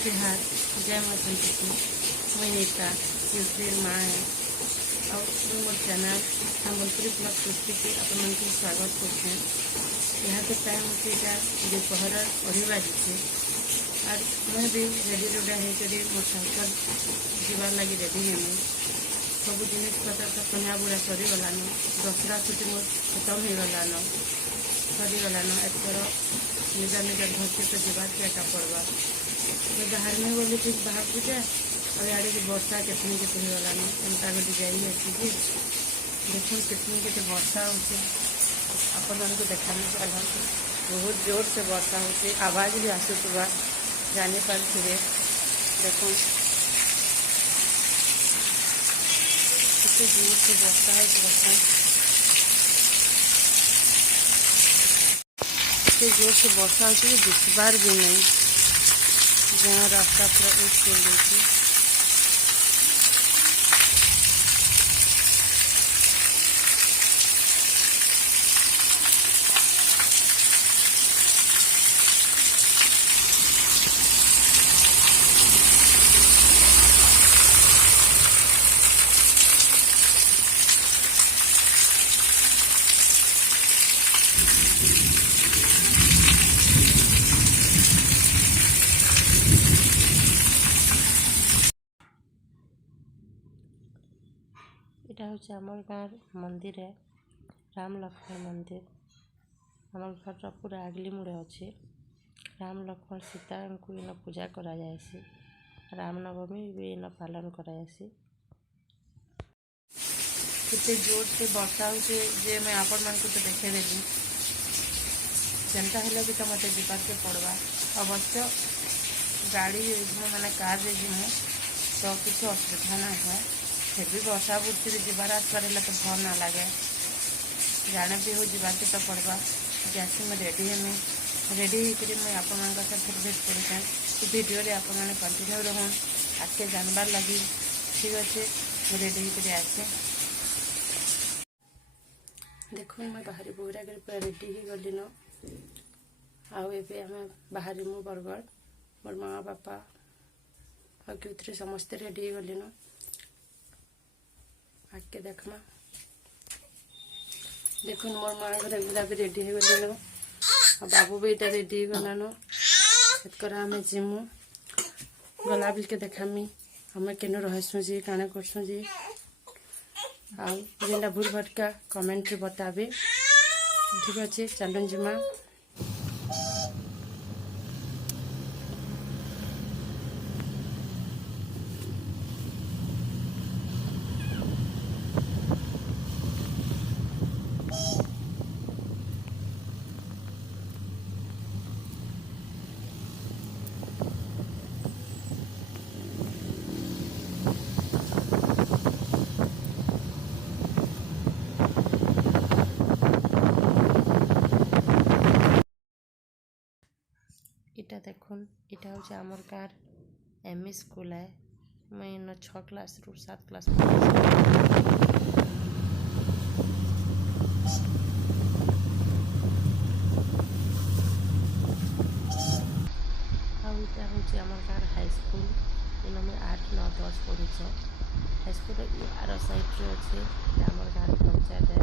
बिहार जय माँ संतोषी मुई नीता यूट्यूब माँ है और मोर चैनल सम्बलपुरी ब्लॉग सृष्टि के अपन को स्वागत करते यहाँ के टाइम होती दोपहर 2:30 बजे और मैं भी रेडी रुडा होकर मोर साइकेल जीवार लगी रेडी है मुझे सब जिन पतर तो कन्या बुढ़ा सरीगलान दसरा छुट्टी मोर खत्म हो गलान सरीगलान एथर निजा निजा घर से तो जीवार के एका पड़वा तो बाहर में बोली फिर बाहर को जाए और यारे की वर्षा कितनी कितनी होलानी एमता गली जाई अच्छी जी देखो कितनी कितनी वर्षा होती अपन को देखाने चला बहुत जोर से वर्षा होती आवाज़ भी आसूबा जाने पर थे देखो कितनी जोर से वर्षा है वर्षा इतने जोर से वर्षा होती है दिखबार भी नहीं जहाँ रास्ता पूरा ऊँच कर देती এটা হচ্ছে আমার গাঁর মন্দিরে রাম লক্ষ্মণ মন্দির আমার ঘরটা পুরো আগলি মুড়ে আছে রাম লক্ষ্মণ সীতাଙ୍କୁ ইন ପୂଜା କରାଯାଏସି ରାମନବମୀ ବି ଇନ ପାଳନ କରାଯାଏସି କେତେ ଜୋର ସେ ବର୍ଷା ହେଉଛି ଯେ ମୁଇଁ ଆପଣମାନଙ୍କୁ ତ ଦେଖେଇଦେବି ଯେନ୍ତା ହେଲେ ବି ତ ମୋତେ ଯିବାକେ ପଡ଼ବା ଅବଶ୍ୟ ଗାଡ଼ି ମାନେ କାର୍ରେ ଯିମୁ ତ କିଛି ଅସୁବିଧା ନା ହୁଏ फिर भी वर्षा बुर्ती जीवार आसबार है तो भल ना लगे जाने भी हो जीवाके तो पड़वा जैसे मैं रेडी है रेडी होकर मुझे आपण फिर भेट करें वीडियो रे आपण मैंने कंटिन्यू रहन आगे जानबार लगी ठीक अच्छे मुझे रेडी होकर आसे देखो मैं बाहरी बोरा कर पूरा रेडी हो गली न आम बाहरी मु बरगढ़ मोर माँ बापा और क्यों समस्ते रेडी हो गली न आके देखमा देखो मोर माँ घर गुला भी रेडी हो गल और बाबू भी इटा रेडी हो गलान एतकर आम जीमु गला बिल के देखामी हमें केन रहसु जी काना करसु जी आउ जेनटा भूल भटका कमेंट रे बताबे ठीक अच्छे चलन जिमा इटा देखुन इटा हूँ आमर गाँर एमई स्कूल है मैं इन 6 क्लास रू 7 क्लास आईटा हूँ आमर गाँर हाई स्कूल इन मुझे 8, 9, 10 पढ़ी हाई स्कूल यार साइड रे अच्छे आमर गाँर पंचायत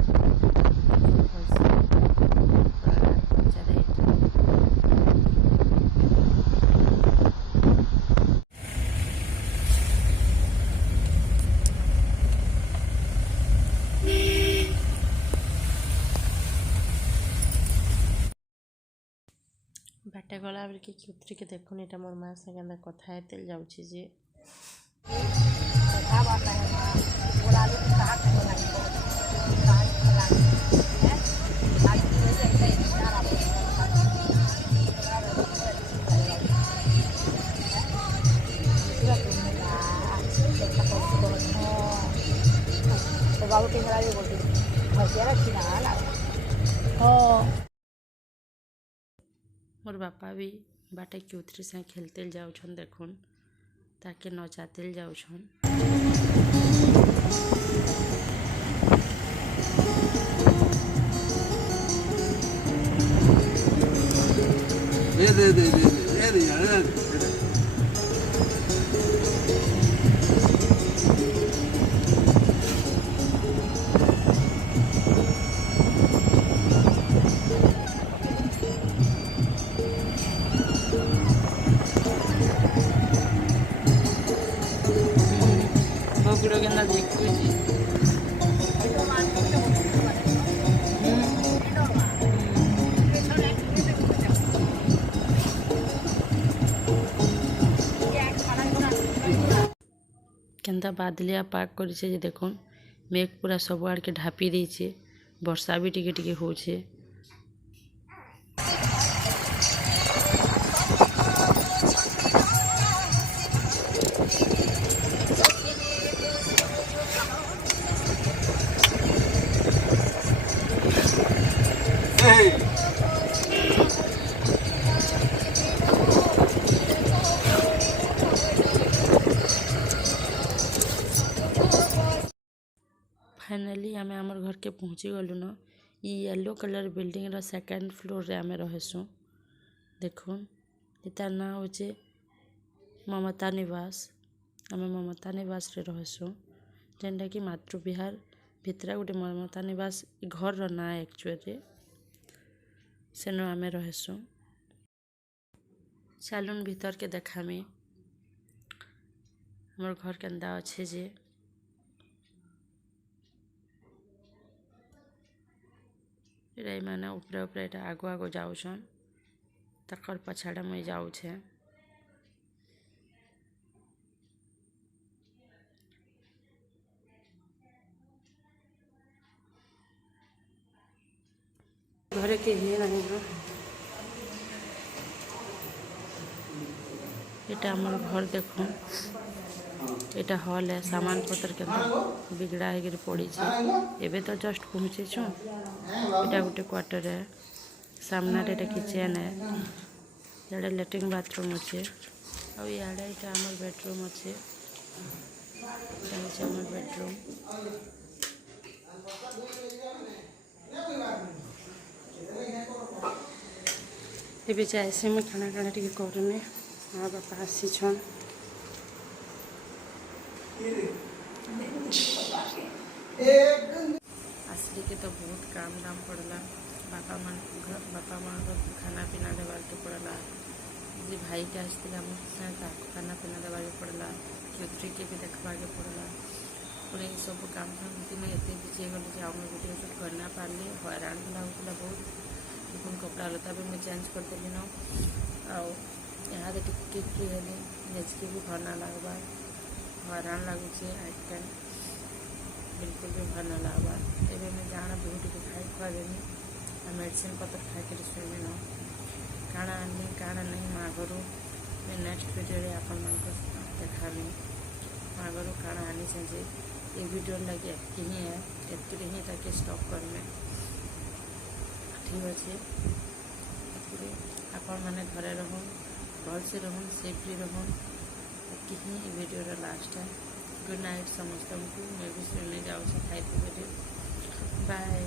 बाटे गला बेल के उतरी के देखुन এটা मोर माँ संगे कथा हेतल जाउछि जे बाबू के खिलाड़ी बोलती भजिया रखी ना हो मोर बापा भी बाटे क्यूथरी से खेलते जाऊन देखुन ताके नचाते जाऊन दे କୁକୁର କେନ୍ତା ଦେଖୁଛି। କେନ୍ତା ବାଦଲିଆ ପାଗ କରିছে ଯେ ଦେଖୁନ୍, মেঘ ପୁରା ସବୁଆଡ଼କେ ଢାପି ଦେଇଛେ, ବର୍ଷା ବି ଟିକେ ଟିକେ ହଉଛେ। फाइनाली आम आमर घर के पहुँची गलु न। येलो कलर बिल्डिंग रा सेकेंड फ्लोर रे आमे रहेसु। देखुन इतार ना होचे ममता निवास। आमे ममता निवास रे रहेसु, जेनटा कि मातृविहार भितरा गोटे ममता निवास घर रो ना एक्चुअली सेनो आमे रहेसु। चलुन भीतर के देखामी हमर घर केंदा अच्छे जे। एटा माने उपरे उपरे एटा आगो आगो जाउछन, तकर पछाड़ा मुई जाउछे। घरे के ही नहीं न। एटा हमर घर देखुन, एटा हॉल है। सामान पत्र के बिगड़ा है पड़ी एबे तो जस्ट पहुँचे छु। एटा गोटे क्वार्टर है, सामना रे किचन है, इधर लैट्रिन बाथरूम अच्छे। और इधर एटा हमर बेडरूम अच्छे, हमर बेडरूम। एबे जाए से मैं खाना खाना टी करमे। हाँ बापा आसी छन। आसली के तो बहुत काम दाम पड़ला। बापा माँ को खाना पीना देवार के पड़ला। जी भाई के आसला खाना पीना देवार के पड़ला। क्योत्री के भी देखवा के पड़ला। पुणे सब काम धाम में एत बिजी गली कि आम वीडियो शूट करना पार्ली। हैरान भी लगुला बहुत। लेकिन कपड़ा लता भी मुझे चेंज करदेली न। यहाँ टिके फ्री हेली, नेचके भी भर ना लगवा। हैरान लगुचे आजकल, बिल्कुल भी भर ना लगवा। एवं मैं जाना बहुत टी खाई खुआदेमी आ मेडिसिन पत्र खाई शुणमी न। काଣା आनी काଣା नहीं माँ घर मैं नेक्स्ट वीडियो रे आपण मान देखामी। माँ घर काଣା आनी से ये वीडियो लगे ही है, एतरे ही ताकि स्टॉप करमे। ठीक अच्छे, आपण मैंने घरे रहूँ, भल से रहूँ, सेफ्ली रहूँ। कि वीडियो लास्ट है। गुड नाइट समस्त को। मैं भी सुनने जाऊँ खाई वीडियो। बाय।